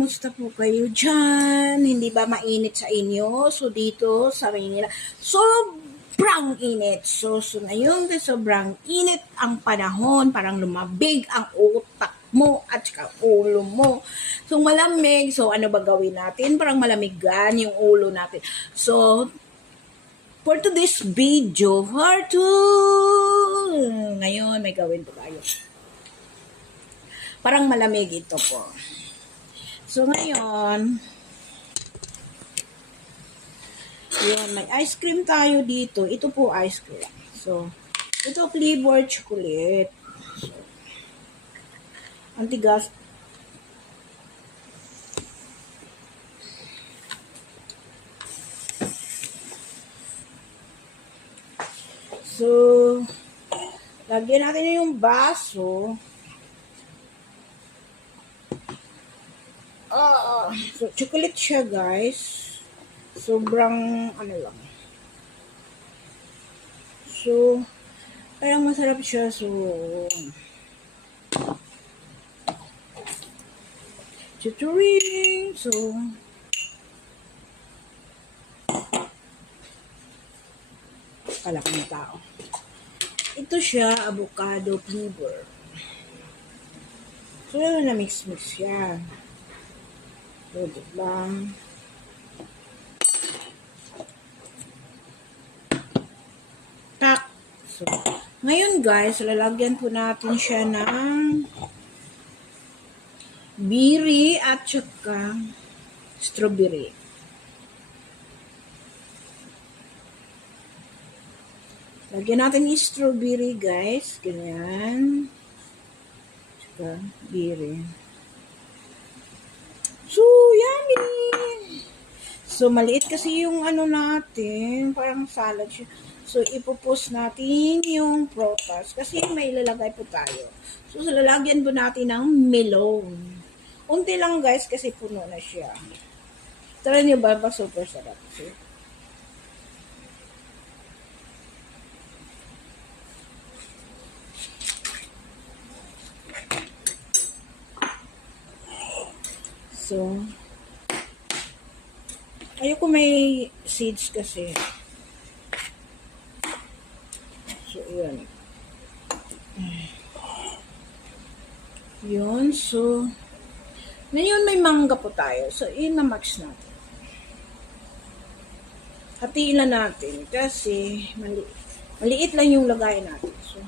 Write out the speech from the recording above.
kumusta po kayo dyan? Hindi ba mainit sa inyo? So, dito sa Manila, sobrang init. So ngayon, sobrang init ang panahon. Parang lumabig ang utak mo at saka ulo mo. So, malamig. So, ano ba gawin natin? Parang malamigan yung ulo natin. So, for today's video, ngayon, may gawin po tayo. Parang malamig ito po. So, ngayon, yun, may ice cream tayo dito. Ito po ice cream. So, ito flavored chocolate. So, ang tigas. So, lagyan natin yung baso. So, chocolate siya, guys. Sobrang, ano lang. So, parang masarap siya. So, tuturing. So, kalaki na tao. Ito siya, avocado flavor. So, na-mix-mix siya. So, diba? Tak. So, ngayon guys, lalagyan po natin siya ng berry at saka strawberry. Lagyan natin yung strawberry guys. Ganyan. Saka berry. So, yummy! So, maliit kasi yung ano natin. Parang salad siya. So, ipopost natin yung prutas. Kasi may ilalagay po tayo. So, lalagyan po natin ng melon. Unti lang guys kasi puno na siya. Tara niyo ba? Super sarap. So, ayoko may seeds kasi. So, yun. Yun. So, ngayon may mangga po tayo. So, ina-max natin. Hatiin na natin kasi maliit lang yung lagay natin. So,